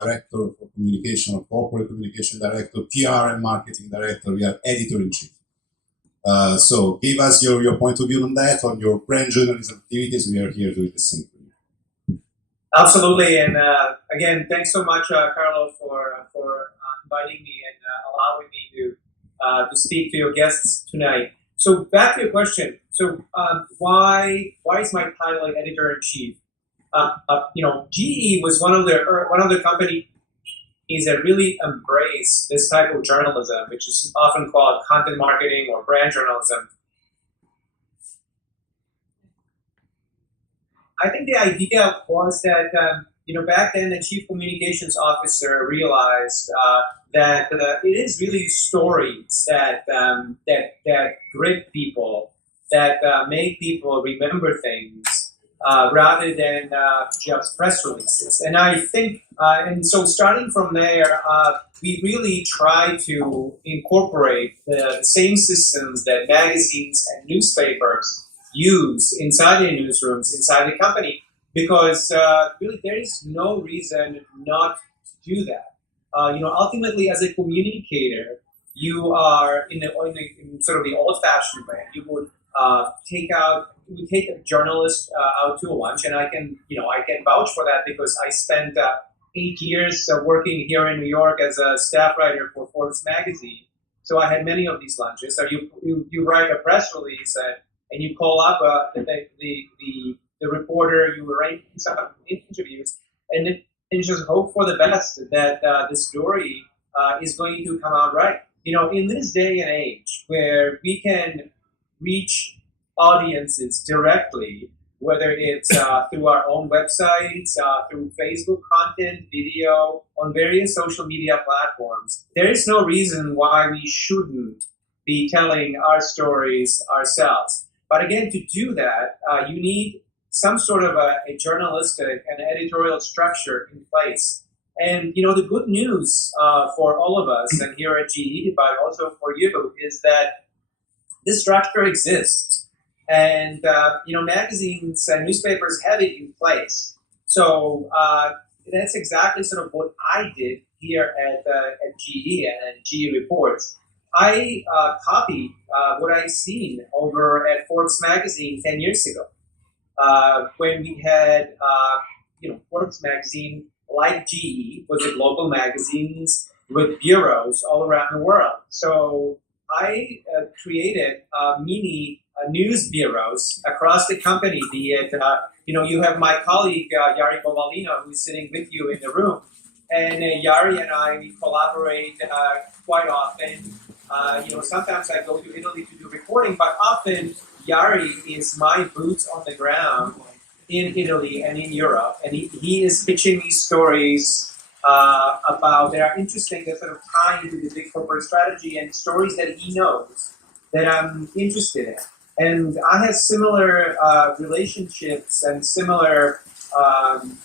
director for communication or corporate communication director, PR and marketing director. We are editor-in-chief. So give us your point of view on that, on your brand journalism activities. We are here to listen to you. Absolutely, and again, thanks so much, Carlo, for inviting me and allowing me to speak to your guests tonight. So back to your question. So why is my title editor-in-chief? GE was one of the companies that really embrace this type of journalism, which is often called content marketing or brand journalism. I think the idea was that back then the chief communications officer realized that it is really stories that grip people, that make people remember things. Rather than just press releases. And I think, and so starting from there, we really try to incorporate the same systems that magazines and newspapers use inside the newsrooms, inside the company, because really there is no reason not to do that. Ultimately, as a communicator, you are in sort of the old-fashioned way. You would we take a journalist out to a lunch, and I can vouch for that because I spent 8 years working here in New York as a staff writer for Forbes magazine. So I had many of these lunches. So you write a press release and you call up the reporter, you arrange some interviews, and then just hope for the best that the story is going to come out right. In this day and age where we can reach audiences directly, whether it's through our own websites, through Facebook content, video, on various social media platforms, there is no reason why we shouldn't be telling our stories ourselves. But again, to do that, you need some sort of a journalistic and editorial structure in place. And, the good news for all of us, and here at GE, but also for you, is that this structure exists. And, magazines and newspapers have it in place. So that's exactly sort of what I did here at GE and GE Reports. I copied what I've seen over at Forbes magazine 10 years ago when we had, Forbes magazine, like GE, was a global magazines with bureaus all around the world. So I created mini news bureaus across the company, be it, you have my colleague, Yari Bovalino, who's sitting with you in the room. And Yari and I, we collaborate quite often. Sometimes I go to Italy to do reporting, but often Yari is my boots on the ground in Italy and in Europe. And he is pitching me stories about that are interesting, that sort of tie into the big corporate strategy and stories that he knows that I'm interested in. And I have similar relationships and similar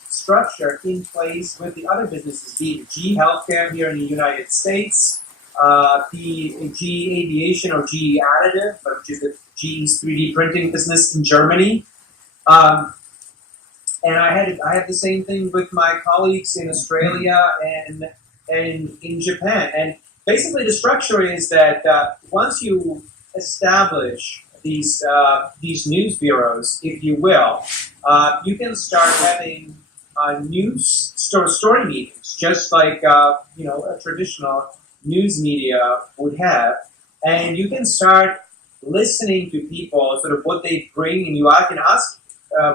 structure in place with the other businesses, be it GE Healthcare here in the United States, the GE Aviation or GE Additive, which is the GE's 3D printing business in Germany. And I had the same thing with my colleagues in Australia and in Japan. And basically the structure is that once you establish these news bureaus, if you will, you can start having news story meetings, just like a traditional news media would have, and you can start listening to people, sort of what they bring, and you can ask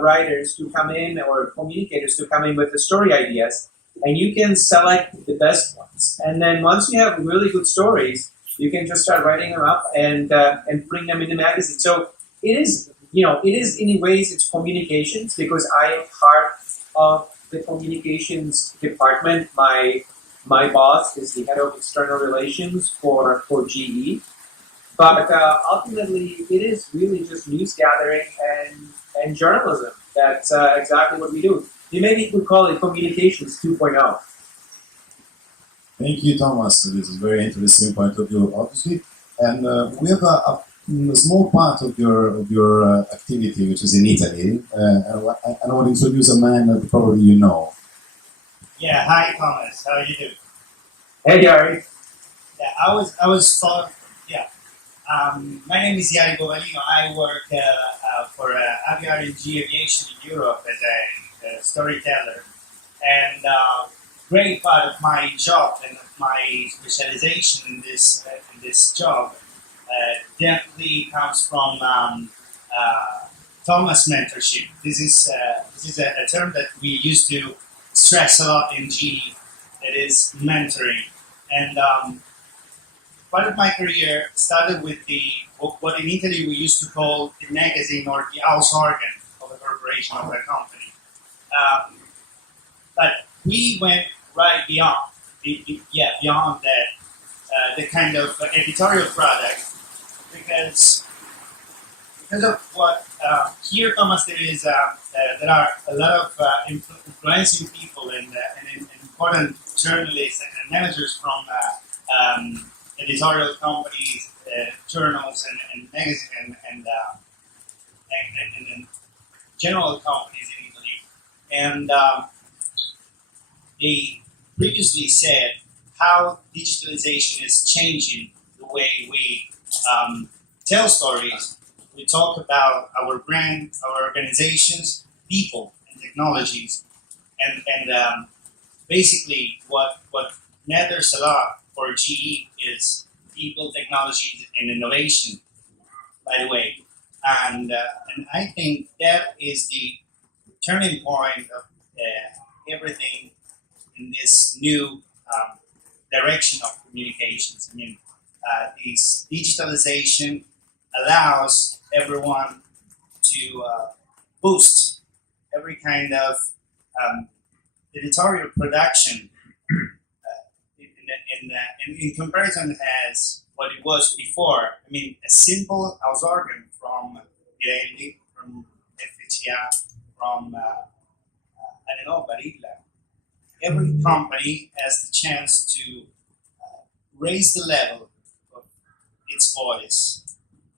writers to come in or communicators to come in with the story ideas, and you can select the best ones. And then once you have really good stories, you can just start writing them up and putting them in the magazine. So it is in ways it's communications, because I am part of the communications department. My boss is the head of external relations for GE. But ultimately, it is really just news gathering and journalism. That's exactly what we do. You maybe could call it communications 2.0. Thank you, Thomas. This is a very interesting point of view, obviously. And we have a small part of your activity, which is in Italy. And I want to introduce a man that probably you know. Yeah, hi Thomas. How are you doing? Hey, Yari. Yeah, yeah. My name is Yari Bovalino. I work for Aviation Aviation in Europe as a storyteller, and great part of my job and of my specialization in this job definitely comes from Thomas mentorship. This is a term that we used to stress a lot in GE. That is mentoring, and part of my career started with what in Italy we used to call the magazine or the house organ of a corporation or a company. Um, but we went right beyond, beyond that, the kind of editorial product because of what here, Thomas, there are a lot of influencing people and important journalists and managers from editorial companies, journals, and magazines, and general companies in Italy. And they previously said how digitalization is changing the way we tell stories. We talk about our brand, our organizations, people, and technologies, and basically what matters a lot for GE is people, technology, and innovation. By the way, and I think that is the turning point of everything in this new direction of communications. I mean, this digitalization allows everyone to boost every kind of editorial production in comparison as what it was before. I mean, a simple house organ from Pirelli, from FCA, from I don't know, Barilla. Every company has the chance to raise the level of its voice.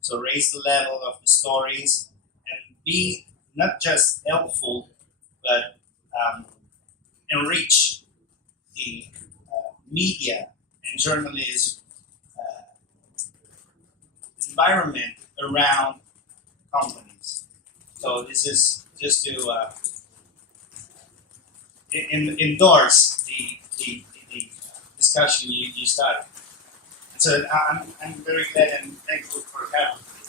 So raise the level of the stories and be not just helpful, but enrich the media and journalism environment around companies. So this is just to endorse the discussion you started. So I'm very glad and thankful for having me.